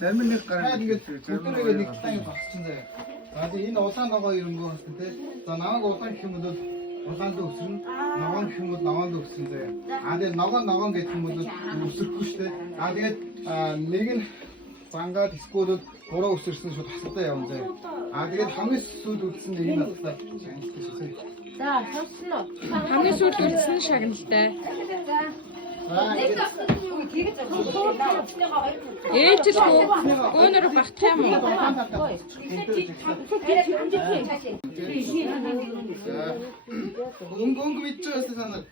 зарим нэг гараад ингээд бүдүүрээ нэг талын багцсан заяа. За энэ улаан ногоо ирэнгөө те. За намайг улаан гэх юм бол улаанд өсрөн, ногоон гэх юм бол ногоонд өсрөн заяа. Тэгээд ногоон гэх юм бол өсөхгүй шүү дээ. Тэгээд нэг нь зангаад эсвэл гураа өсөрсөн шууд хасагдаа явна заяа. Тэгээд хамгийн сүүлд үлдсэн нэг нь надад шагналтай. За, тавсан уу? Хамгийн сүүлд үлдсэн шагналтай. Ээжлгүй өөнөр багтах юм уу? Өнгө мэдчихсэн санаа.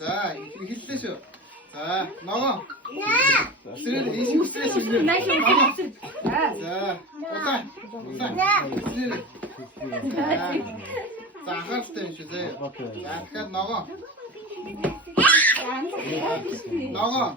За, хэллээ шүү. За, ногоо. Сэрэл ийш үсрээс шүү. За, удаа. За, хавтай шүү дээ. Тэгэхээр ногоо. Ногоо.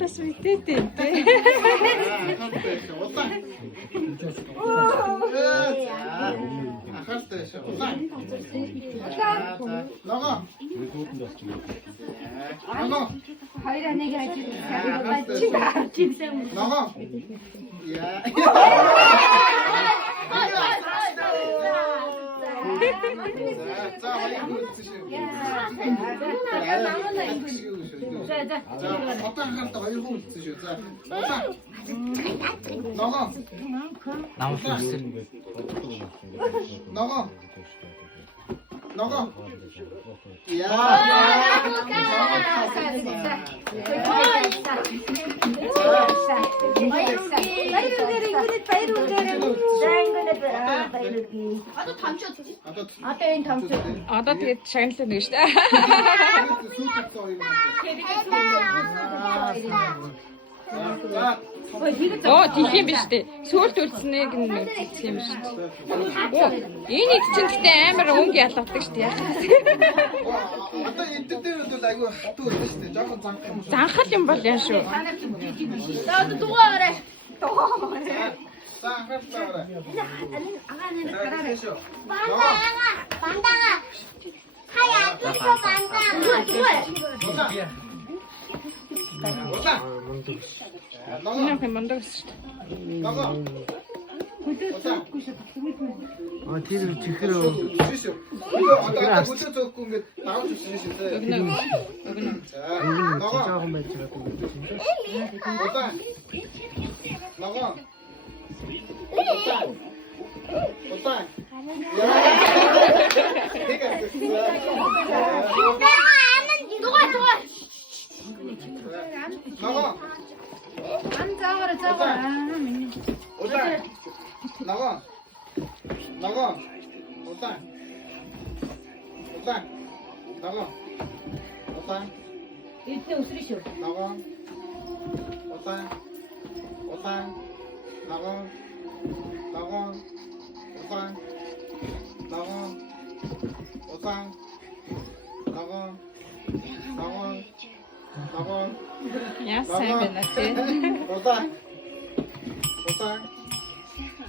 Бас мэдээтэй. Одоо тэгээд шагналтай нэг шүү дээ. Оо, тийх юм биш үү? Сөөлт үлдснэг нь үзэх юм шүү дээ. Оо, энэ чинь гэхдээ амар өнгө ялгадаг шүү дээ. Яах вэ? Одоо энэ дээр бол айгүй хатуу үлдсэн шүү дээ. Жохон занхах юм шүү. Занхал юм бол яа шүү. За, одоо дугаарай. За, хавтаарай. 아가는 가라래. 반당아. 하야, 뚜뚜 반당. Энэ юм мундаг шүү дээ. Тэр чихэр шүү. Одоо хөдөө зөөхгүй ингээд давж ирсэн шүү дээ. Өгнө. Жоохон байж байгаа. Ногоо. Отаа. 누가 나가. 안 잡아라, 잡아라. 오다. 나가. 나가. 오다. 오다. 나가. 오다. 이때 웃으시오. 나가. 오다. 오다. 나가. 나가. 오다. 나가. 오다. 나가. 나가. 나가. Яа сайн байна тий. 오다. 오다.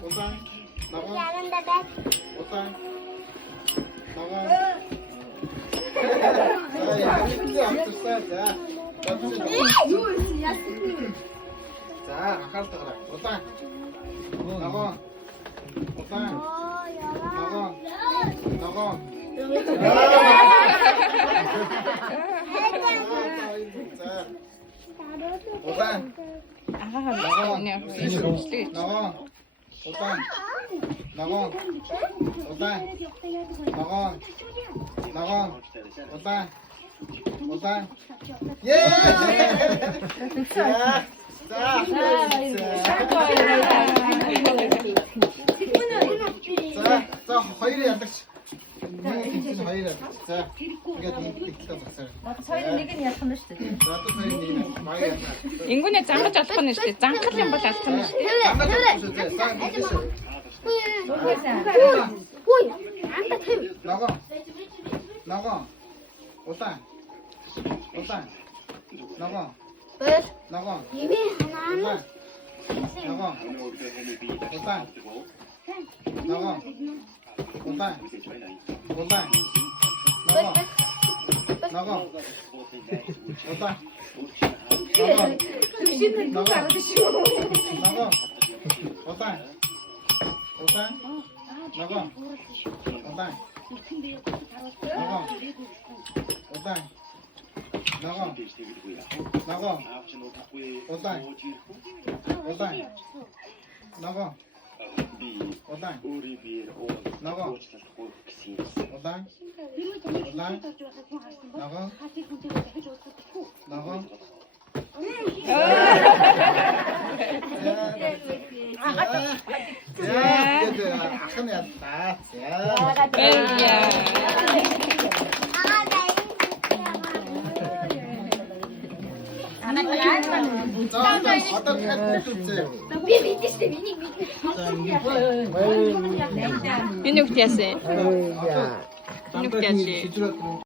오다. 나가. 잘한다, bé. 오다. 나가. 자, 아까부터 그래. 오다. 나가. 오다. 나가. 나가. 오다. Ахаа энэ хэрэгслээ. 나가. 오다. 나가. 오다. 나가. 나가. 오다. 오다. 예! 자. 자, 허이를 안 닥치. 허이를. 자, 이게 이렇게 닥쳐요. 서희는 내겐 약한 듯이. 나도 허이는 많이 안 돼. Ингүүнээ зангаж олох нь шүү дээ. Зангал юм бол алах нь шүү дээ. 나가. 나가. 오단. 오단. 나가. 왜? 나가. 입이 하나는 오단. 나가. 오단. 나가. 오단. 오단. 나가. 나가. 오단. 나가. 당신은 누구 알아주시오. 나가. 오단. 오단. 나가. 오단. 나가. 오단. 나가. 나가. 오단. 오단. 나가. 오단. 나가. 오단. 오단. 나가. 나가. 야, 그래도 아까는 야. 벨기야. 어떤 탈출지? Би нүгт яасан. 어떤 нүгт яасан.